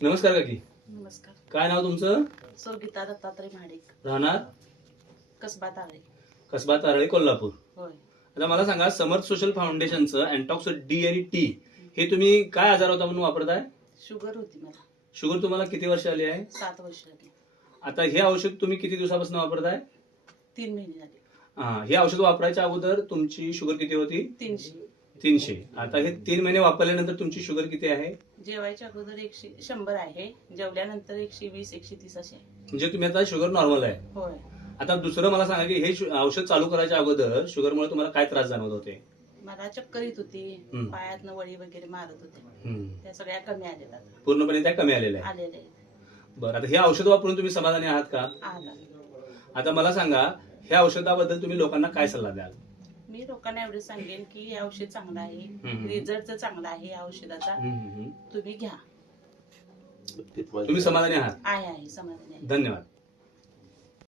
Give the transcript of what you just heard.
नमस्कार काकी. नमस्कार. काय नाव तुमचं? गीता दत्तात्रय महाडिक, राहणार कसबा ताळे. कसबा तारळे, कोल्हापूर. होय. आता मला सांगा, समर्थ सोशल फाउंडेशनचं अँटॉक्स डी आणि टी हे तुम्ही काय आजार होता म्हणून वापरताय? शुगर होती मला. शुगर तुम्हाला किती वर्ष आली आहे? 7 वर्ष झाली. आता हे औषध तुम्ही किती दिवसापासून वापरताय? 3 महिने झाले. हे औषध वापरायच्या अगोदर तुमची शुगर किती होती? 300. आता हे 3 महिने वापरल्यानंतर तुमची शुगर किती आहे? जेवायच्या अगोदर 100 आहे, जेवल्यानंतर 120 130 अशी आहे. म्हणजे तुम्ही आता शुगर नॉर्मल आहे. होय. आता दुसरं मला सांगा की हे औषध चालू करायच्या अगोदर शुगरमुळे तुम्हाला काय त्रास जाणवत होते? मला चक्कर येत होती, पायातनं वळी वगैरे मारत होते. त्या सगळ्या कमी आलेल्या आता. पूर्णपणे त्या कमी आलेल्या आहेत. आलेल्या बरं, आता हे औषध वापरून तुम्ही समाधानी आहात का? आता मला सांगा, ह्या औषधाबद्दल तुम्ही लोकांना काय सल्ला द्याल? मी लोकांना एवढे सांगेन की हे औषध चांगलं आहे, रिझल्ट चांगला आहे या औषधाचा, तुम्ही घ्या. तुम्ही समाधानी आहात? आहे समाधानी आहे. धन्यवाद.